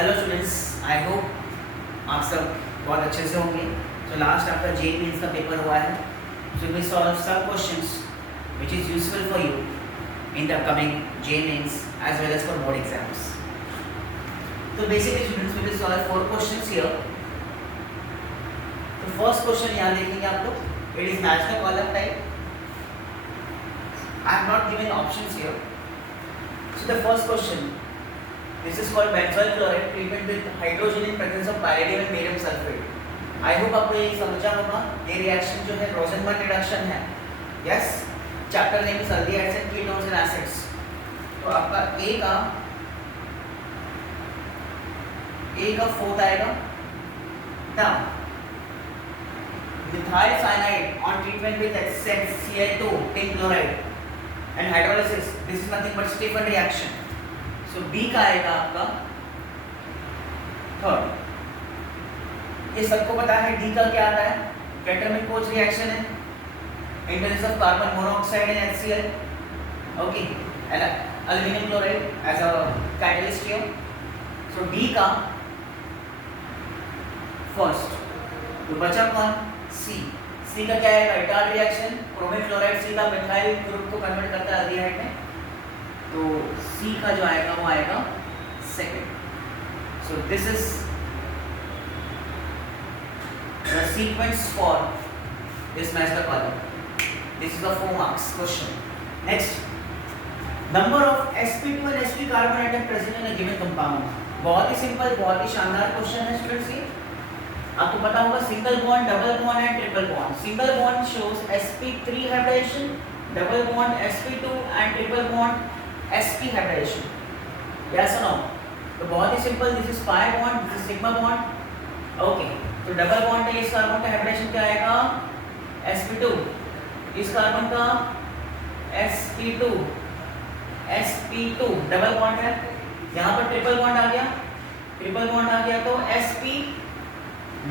Hello students, I hope आप सब बहुत अच्छे से होंगे। तो लास्ट आपका जे मेंस का पेपर हुआ है, so we solve some questions which is useful for you in the upcoming JEE mains as well as for board exams. तो basically students we will solve 4 questions here. तो first question यहाँ देखेंगे आप लोग, it is match the column type. I have not given options here. So the first question, this is called benzoyl chloride treatment with hydrogen in presence of palladium and barium sulfate. I hope आपको ये समझा होगा। ये reaction जो है Rosenberg reduction है। Yes, chapter name is aldehydes and ketones and acids. तो आपका ए का फोर्थ आएगा। Now methyl cyanide on treatment with Cl2 tin chloride and hydrolysis, this is nothing but Stephan reaction. So B का आएगा आपका third. ये सबको पता है डी का क्या आता है, डेटरमिन-कोच रिएक्शन है in presence of carbon monoxide and HCl, okay, aluminium chloride as a catalyst here. So D का फर्स्ट। तो बचा कौन? सी का क्या है? Etard reaction, chromic chloride C का मिथाइल ग्रुप को कन्वर्ट करता है एल्डिहाइड में। तो सी का जो आएगा वो आएगा second. So this is the sequence for this match the column. This is the 4 marks question. Next, number of sp2 and sp carbon atom present in a given compound. बहुत ही सिंपल, बहुत ही शानदार क्वेश्चन है students. ये आपको पता होगा single bond, double bond and triple bond. Single bond shows sp3 hybridization, double bond sp2 and triple bond sp hybridization. Yes or no? तो बहुत ही simple, this is pi bond, this is sigma bond, okay. तो double bond है, इस carbon का hybridisation क्या आएगा? sp2, इस कार्बन का sp2 डबल बॉन्ड है। यहाँ पर ट्रिपल बॉन्ड आ गया, ट्रिपल बॉन्ड आ गया तो sp,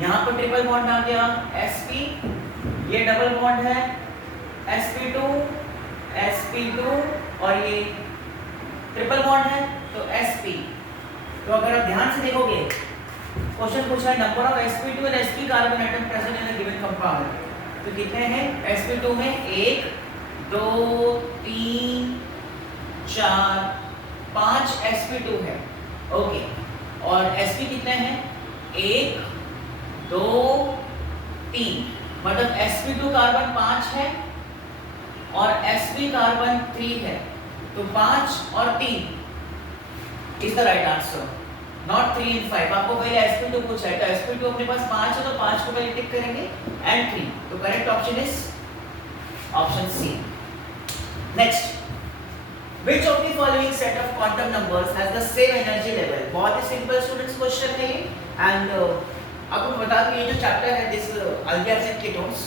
यहाँ पर ट्रिपल बॉन्ड आ गया sp, ये डबल बॉन्ड है sp2 और ये ट्रिपल बॉन्ड है तो sp। तो अगर आप ध्यान से देखोगे, क्वेश्चन पूछा है number of sp2 and sp carbon atom present in a given compound. तो कितने हैं? sp2 में 1 2 3 4 5 sp2 है, ओके। और sp कितने हैं? 1 2 3, मतलब sp2 कार्बन 5 है और sp कार्बन 3 है। तो 5 और 3 is the right answer, not 3 and 5। आपको पहले sp2 पूछा है, तो sp2 अपने पास 5 है तो 5 को पहले टिक करेंगे एंड 3। तो correct option is option C. Next, which of the following set of quantum numbers has the same energy level? बहुत ही सिंपल स्टूडेंट्स क्वेश्चन है ये। एंड आपको बता दूं, ये जो चैप्टर है this aldehydes and ketones,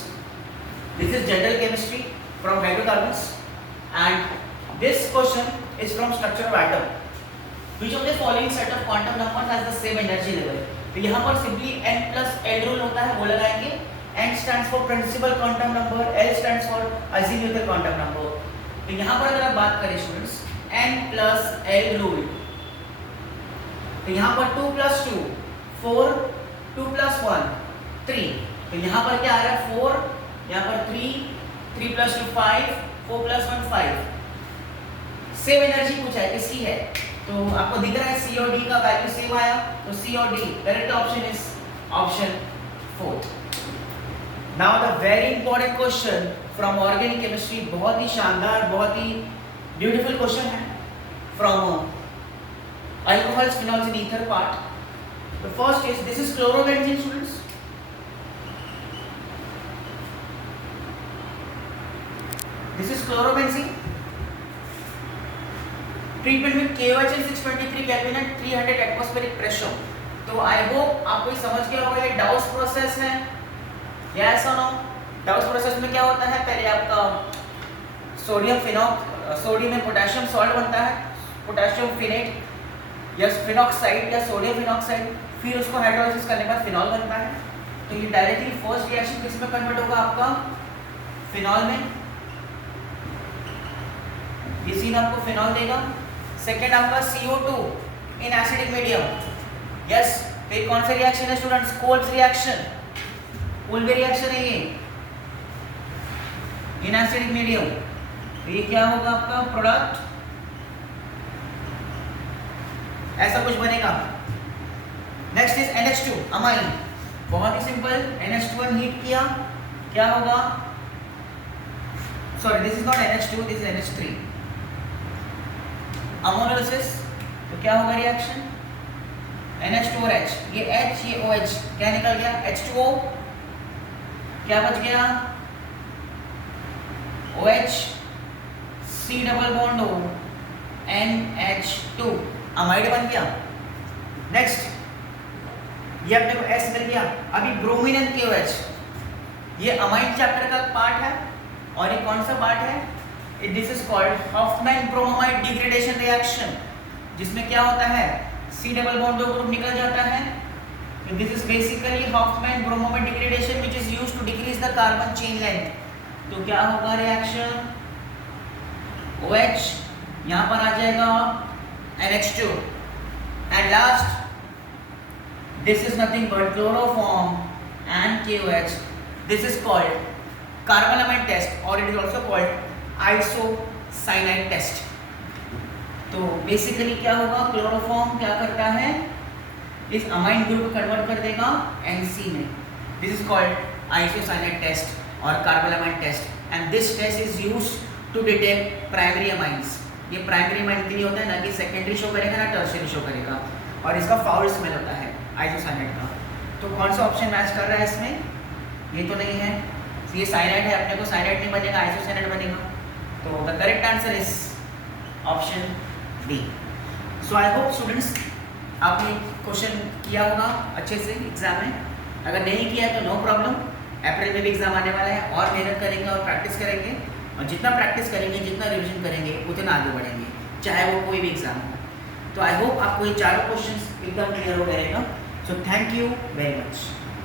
this is general chemistry from hydrocarbons and this question is from structure of atom. Which of the following set of quantum numbers has the same energy level? तो यहाँ पर simply n plus l rule होता है, वो लगाएंगे। n stands for principal quantum number, l stands for azimuthal quantum number। तो यहाँ पर अगर आप बात करें students n plus l rule, तो यहाँ पर 2 plus 2 4, 2 plus 1 3। तो यहाँ पर क्या आ रहा है? 4, यहाँ पर 3 plus 2 5, 4 plus 1 5। सेम एनर्जी पूछा है, किसकी है? तो आपको दिख रहा है C और D का वैल्यू सेम आया, तो C और D। Correct option is option 4। Now the very important question from organic chemistry, बहुत ही शानदार, बहुत ही ब्यूटीफुल क्वेश्चन है from alcohols, phenols and ether part. The first is, this is chlorobenzene students. This is chlorobenzene treatment with KOH 623 kelvin and 300 atmospheric pressure. तो I hope आपको ये समझ गया होगा, ये डाउस प्रोसेस है। यस और नो? डाउस प्रोसेस में क्या होता है? पहले आपका सोडियम में पोटेशियम सॉल्ट बनता है, पोटेशियम फिनेट या फिनॉक्साइड या सोडियम फिनॉक्साइड, फिर उसको हाइड्रोलाइसिस करने के बाद फिनॉल बनता है। तो ये डायरेक्टली फर्स्ट रिएक्शन किस में कन्वर्ट होगा? आपका फिनॉल में। ये सीन आपको फिनॉल देगा। सेकेंड आपका CO2 in acidic medium, yes, तो ये कौन सा रिएक्शन है students? Kolbe's reaction, Kolbe reaction है ये इन एसिडिक मीडियम। तो ये क्या होगा आपका प्रोडक्ट, ऐसा कुछ बनेगा। नेक्स्ट इज NH2 अमाइन, बहुत ही सिंपल, NH2 हीट किया, क्या होगा? Sorry, this is not NH2, this is NH3। Ammonolysis, तो क्या होगा रिएक्शन? NH2 और H, ये H ये OH, क्या निकल गया? H2O, क्या बच गया? OH, C double bond O, NH2, amide बन गया। नेक्स्ट, ये अपने को S मिल गया। अभी ब्रोमीन एंड KOH, ये अमाइड चैप्टर का पार्ट है, और ये कौन सा पार्ट है? This is called Hofmann bromide degradation reaction, जिसमें क्या होता है? C डबल बॉन्ड दो ग्रुप निकल जाता है। This is basically Hofmann bromide degradation which is used to decrease the carbon chain length. तो क्या होगा रिएक्शन? OH यहाँ पर आ जाएगा NH2, and last this is nothing but chloroform and KOH. This is called carbonamide test, or it is also called isocyanide test. तो basically क्या होगा? Chloroform क्या करता है? इस अमाइन ग्रुप कन्वर्ट कर देगा NC में। This is called isocyanide test और carbonamide test, and this test is used to detect primary amines. ये प्राइमरी अमाइन के लिए होता है, ना कि सेकेंडरी शो करेगा ना टर्शियरी शो करेगा, और इसका फाउल स्मेल होता है आइसोसाइनाइड का। तो कौन सा ऑप्शन मैच कर रहा है इसमें? ये तो नहीं है, ये साइनाइड है, अपने को साइनाइड नहीं बनेगा, आइसोसाइनाइड बनेगा। तो the correct answer is option D. So I hope students आपने क्वेश्चन किया होगा अच्छे से एग्जाम में। अगर नहीं किया है तो नो प्रॉब्लम, अप्रैल में भी एग्जाम आने वाला है, और मेहनत करेंगे और प्रैक्टिस करेंगे, और जितना प्रैक्टिस करेंगे, जितना रिविजन करेंगे, उतना आगे बढ़ेंगे, चाहे वो कोई भी एग्जाम हो। तो आई होप आपको ये चारों क्वेश्चंस एकदम क्लियर हो गए रहेगा। So thank you very much.